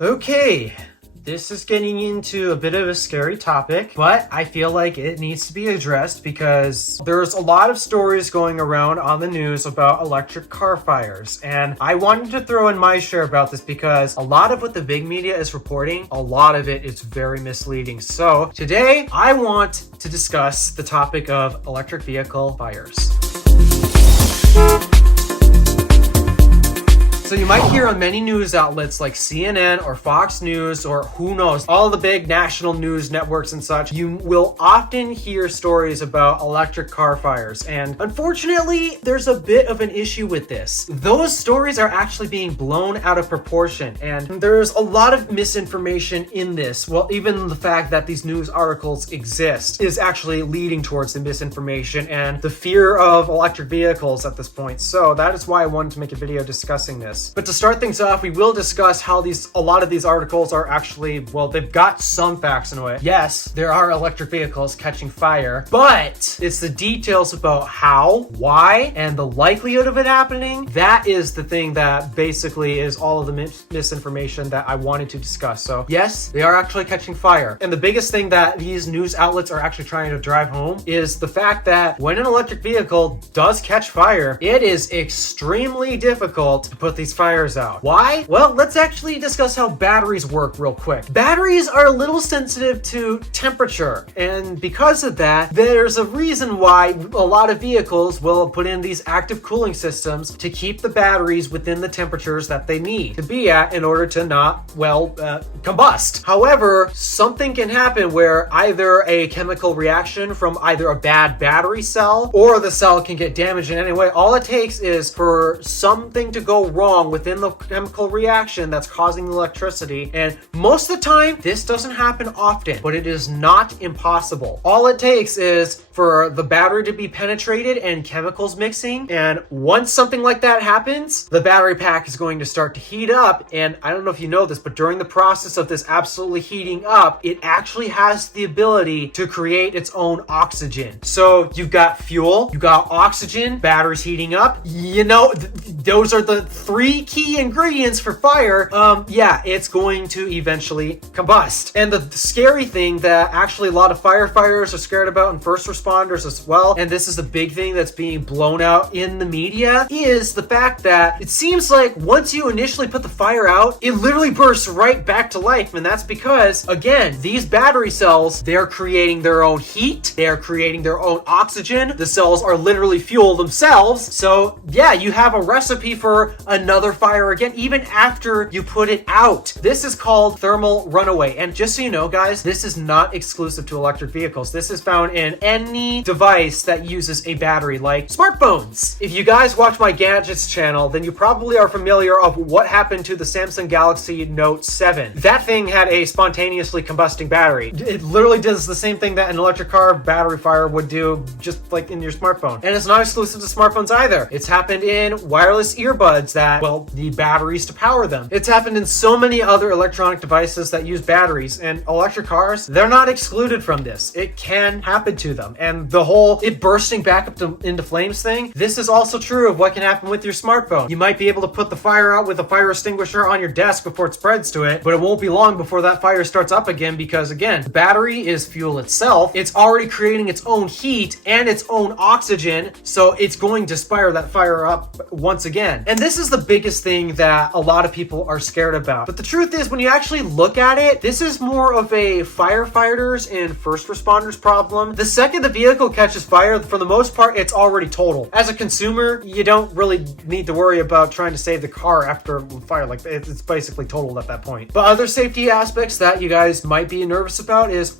Okay, this is getting into a bit of a scary topic, but I feel like it needs to be addressed because there's a lot of stories going around on the news about electric car fires. And I wanted to throw in my share about this because a lot of what the big media is reporting, a lot of it is very misleading. So today I want to discuss the topic of electric vehicle fires. So you might hear on many news outlets like CNN or Fox News or who knows, all the big national news networks and such, you will often hear stories about electric car fires. And unfortunately, there's a bit of an issue with this. Those stories are actually being blown out of proportion. And there's a lot of misinformation in this. Well, even the fact that these news articles exist is actually leading towards the misinformation and the fear of electric vehicles at this point. So that is why I wanted to make a video discussing this. But to start things off, we will discuss how a lot of these articles are actually, well, they've got some facts in it. Yes, there are electric vehicles catching fire, but it's the details about how, why, and the likelihood of it happening. That is the thing that basically is all of the misinformation that I wanted to discuss. So yes, they are actually catching fire. And the biggest thing that these news outlets are actually trying to drive home is the fact that when an electric vehicle does catch fire, it is extremely difficult to put these fires out. Why? Well, let's actually discuss how batteries work real quick. Batteries are a little sensitive to temperature, and because of that, there's a reason why a lot of vehicles will put in these active cooling systems to keep the batteries within the temperatures that they need to be at in order to not, combust. However, something can happen where either a chemical reaction from either a bad battery cell or the cell can get damaged in any way. All it takes is for something to go wrong within the chemical reaction that's causing the electricity, and most of the time this doesn't happen often, but it is not impossible. All it takes is for the battery to be penetrated and chemicals mixing, and once something like that happens, the battery pack is going to start to heat up. And I don't know if you know this, but during the process of this absolutely heating up, it actually has the ability to create its own oxygen. So you've got fuel, you got oxygen, batteries heating up, those are the three key ingredients for fire. It's going to eventually combust. And the scary thing that actually a lot of firefighters are scared about, and first responders as well, and this is the big thing that's being blown out in the media, is the fact that it seems like once you initially put the fire out, it literally bursts right back to life. And that's because, again, these battery cells, they're creating their own heat, they're creating their own oxygen. The cells are literally fuel themselves. So yeah, you have a recipe for another fire again, even after you put it out. This is called thermal runaway. And just so you know, guys, this is not exclusive to electric vehicles. This is found in any device that uses a battery, like smartphones. If you guys watch my gadgets channel, then you probably are familiar of what happened to the Samsung Galaxy Note 7. That thing had a spontaneously combusting battery. It literally does the same thing that an electric car battery fire would do, just like in your smartphone. And it's not exclusive to smartphones either. It's happened in wireless earbuds that, need batteries to power them. It's happened in so many other electronic devices that use batteries, and electric cars, they're not excluded from this. It can happen to them. And the whole it bursting back up into flames thing, this is also true of what can happen with your smartphone. You might be able to put the fire out with a fire extinguisher on your desk before it spreads to it, but it won't be long before that fire starts up again because, again, the battery is fuel itself. It's already creating its own heat and its own oxygen, so it's going to fire that fire up once again. And this is the biggest thing that a lot of people are scared about. But the truth is, when you actually look at it, this is more of a firefighters and first responders problem. The second the vehicle catches fire, for the most part, it's already total. As a consumer, you don't really need to worry about trying to save the car after fire. Like, it's basically totaled at that point. But other safety aspects that you guys might be nervous about is,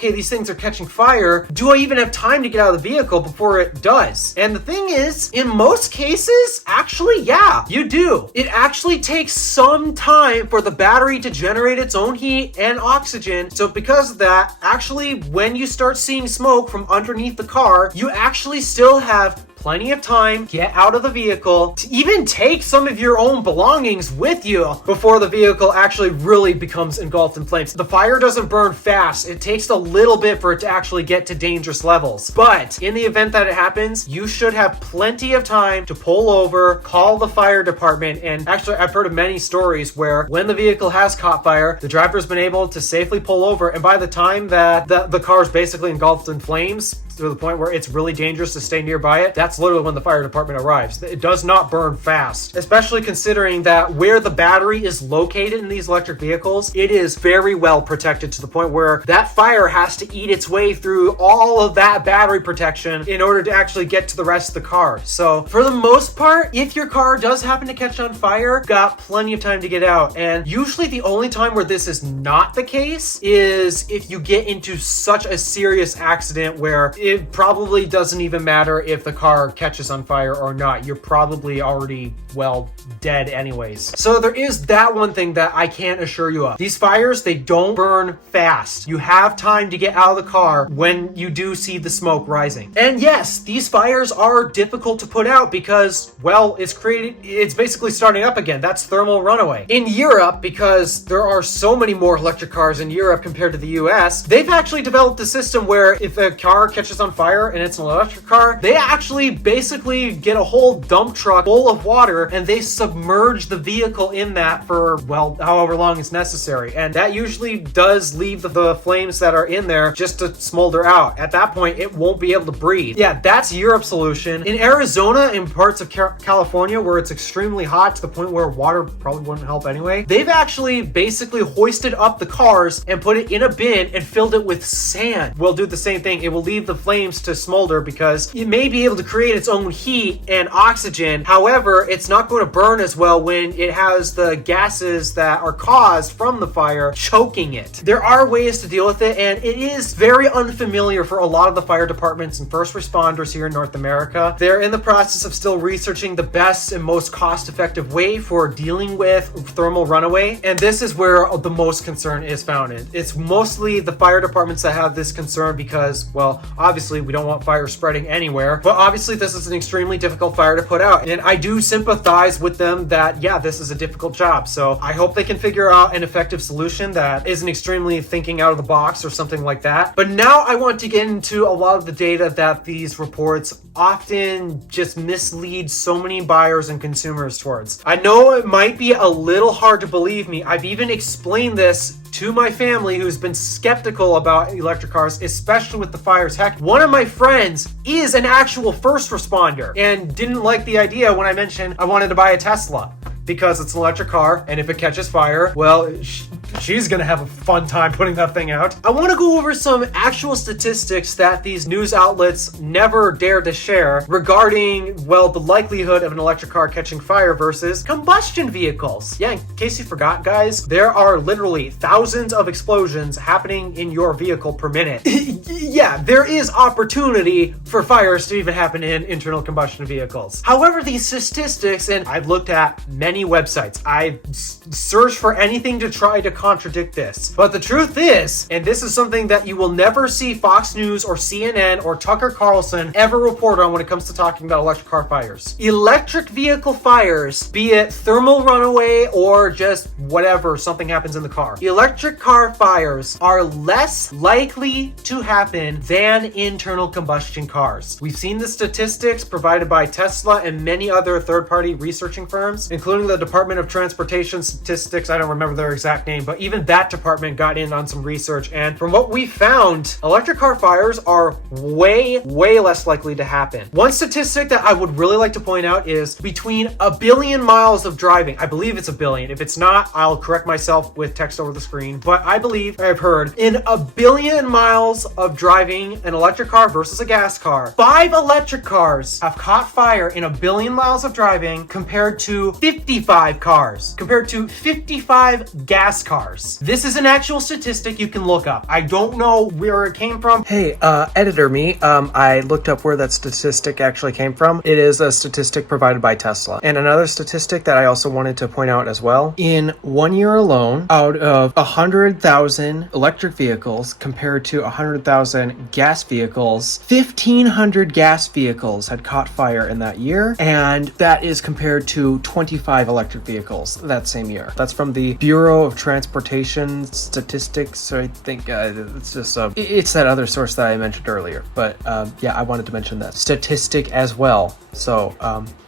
these things are catching fire. Do I even have time to get out of the vehicle before it does? And the thing is, in most cases, actually, yeah, you do. It actually takes some time for the battery to generate its own heat and oxygen. So because of that, actually, when you start seeing smoke from underneath the car, you actually still have plenty of time, get out of the vehicle, to even take some of your own belongings with you before the vehicle actually really becomes engulfed in flames. The fire doesn't burn fast. It takes a little bit for it to actually get to dangerous levels. But in the event that it happens, you should have plenty of time to pull over, call the fire department. And actually, I've heard of many stories where when the vehicle has caught fire, the driver's been able to safely pull over. And by the time that the car is basically engulfed in flames, to the point where it's really dangerous to stay nearby it, that's literally when the fire department arrives. It does not burn fast, especially considering that where the battery is located in these electric vehicles, it is very well protected to the point where that fire has to eat its way through all of that battery protection in order to actually get to the rest of the car. So for the most part, if your car does happen to catch on fire, got plenty of time to get out. And usually the only time where this is not the case is if you get into such a serious accident where it probably doesn't even matter if the car catches on fire or not. You're probably already, well, dead anyways. So there is that one thing that I can't assure you of. These fires, they don't burn fast. You have time to get out of the car when you do see the smoke rising. And yes, these fires are difficult to put out because, well, it's basically starting up again. That's thermal runaway. In Europe, because there are so many more electric cars in Europe compared to the US, they've actually developed a system where if a car catches on fire and it's an electric car, they actually basically get a whole dump truck full of water and they submerge the vehicle in that for, well, however long it's necessary. And that usually does leave the flames that are in there just to smolder out. At that point, it won't be able to breathe. Yeah, that's Europe's solution. In Arizona and parts of California where it's extremely hot to the point where water probably wouldn't help anyway, they've actually basically hoisted up the cars and put it in a bin and filled it with sand. We'll do the same thing. It will leave the flames to smolder because it may be able to create its own heat and oxygen. However, it's not going to burn as well when it has the gases that are caused from the fire choking it. There are ways to deal with it, and it is very unfamiliar for a lot of the fire departments and first responders here in North America. They're in the process of still researching the best and most cost-effective way for dealing with thermal runaway, and this is where the most concern is founded. It's mostly the fire departments that have this concern because, well, obviously we don't want fire spreading anywhere, but obviously this is an extremely difficult fire to put out, and I do sympathize with them that, yeah, this is a difficult job. So I hope they can figure out an effective solution that isn't extremely thinking out of the box or something like that. But now I want to get into a lot of the data that these reports often just mislead so many buyers and consumers towards. I know it might be a little hard to believe me. I've even explained this to my family who's been skeptical about electric cars, especially with the fires. Heck, one of my friends is an actual first responder and didn't like the idea when I mentioned I wanted to buy a Tesla because it's an electric car, and if it catches fire, well, she's gonna have a fun time putting that thing out. I want to go over some actual statistics that these news outlets never dare to share regarding, well, the likelihood of an electric car catching fire versus combustion vehicles. Yeah, in case you forgot, guys, there are literally thousands of explosions happening in your vehicle per minute. Yeah, there is opportunity for fires to even happen in internal combustion vehicles. However, these statistics, and I've looked at many websites, I've searched for anything to try to contradict this. But the truth is, and this is something that you will never see Fox News or CNN or Tucker Carlson ever report on when it comes to talking about electric car fires. Electric vehicle fires, be it thermal runaway or just whatever, something happens in the car. Electric car fires are less likely to happen than internal combustion cars. We've seen the statistics provided by Tesla and many other third-party researching firms, including the Department of Transportation Statistics. I don't remember their exact name, but even that department got in on some research, and from what we found, electric car fires are way less likely to happen. One statistic that I would really like to point out is between 1 billion miles of driving. I believe it's 1 billion. If it's not, I'll correct myself with text over the screen, but I believe I've heard in 1 billion miles of driving an electric car versus a gas car, 5 electric cars have caught fire in 1 billion miles of driving compared to 55 cars, compared to 55 gas cars. cars. This is an actual statistic you can look up. I don't know where it came from. Hey, editor me, I looked up where that statistic actually came from. It is a statistic provided by Tesla. And another statistic that I also wanted to point out as well, in 1 year alone, out of 100,000 electric vehicles compared to 100,000 gas vehicles, 1,500 gas vehicles had caught fire in that year, and that is compared to 25 electric vehicles that same year. That's from the Bureau of Transportation Statistics. So I think it's just it's that other source that I mentioned earlier. But yeah, I wanted to mention that statistic as well. So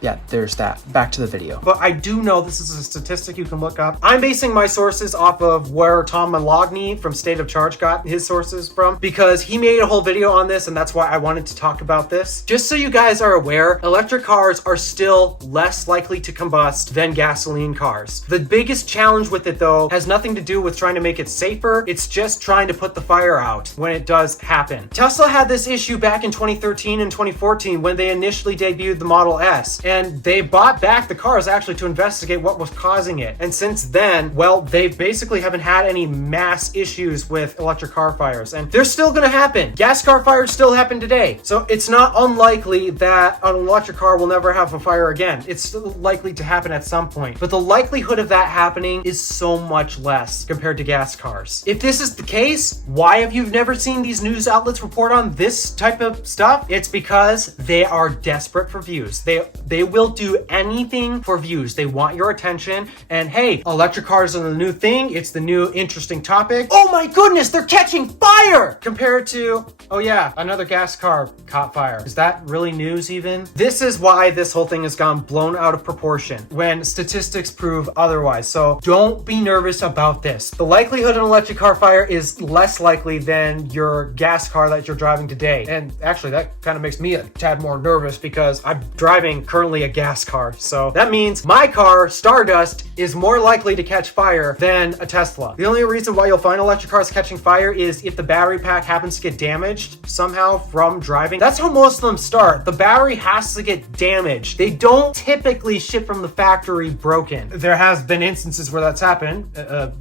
yeah, there's that. Back to the video. But I do know this is a statistic you can look up. I'm basing my sources off of where Tom Malogny from State of Charge got his sources from, because he made a whole video on this, and that's why I wanted to talk about this. Just so you guys are aware, electric cars are still less likely to combust than gasoline cars. The biggest challenge with it, though, has nothing to do with trying to make it safer. It's just trying to put the fire out when it does happen. Tesla had this issue back in 2013 and 2014 when they initially debuted the Model S, and they bought back the cars actually to investigate what was causing it. And since then, well, they basically haven't had any mass issues with electric car fires, and they're still gonna happen. Gas car fires still happen today. So it's not unlikely that an electric car will never have a fire again. It's still likely to happen at some point, but the likelihood of that happening is so much less compared to gas cars. If this is the case, why have you never seen these news outlets report on this type of stuff? It's because they are desperate for views. They will do anything for views. They want your attention, and hey, electric cars are the new thing. It's the new interesting topic. Oh my goodness, they're catching fire! Compared to, oh yeah, another gas car caught fire. Is that really news even? This is why this whole thing has gone blown out of proportion when statistics prove otherwise. So don't be nervous about this. The likelihood of an electric car fire is less likely than your gas car that you're driving today. And actually that kind of makes me a tad more nervous because I'm driving currently a gas car. So that means my car, Stardust, is more likely to catch fire than a Tesla. The only reason why you'll find electric cars catching fire is if the battery pack happens to get damaged somehow from driving. That's how most of them start. The battery has to get damaged. They don't typically ship from the factory broken. There has been instances where that's happened,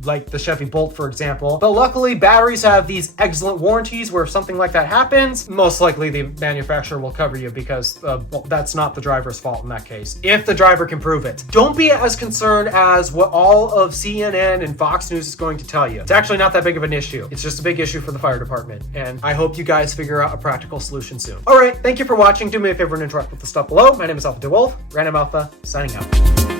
like the Chevy Bolt, for example. But luckily, batteries have these excellent warranties where if something like that happens, most likely the manufacturer will cover you because well, that's not the driver's fault in that case, if the driver can prove it. Don't be as concerned as what all of CNN and Fox News is going to tell you. It's actually not that big of an issue. It's just a big issue for the fire department, and I hope you guys figure out a practical solution soon. All right, thank you for watching. Do me a favor and interact with the stuff below. My name is DeWolf, Random Alpha, signing out.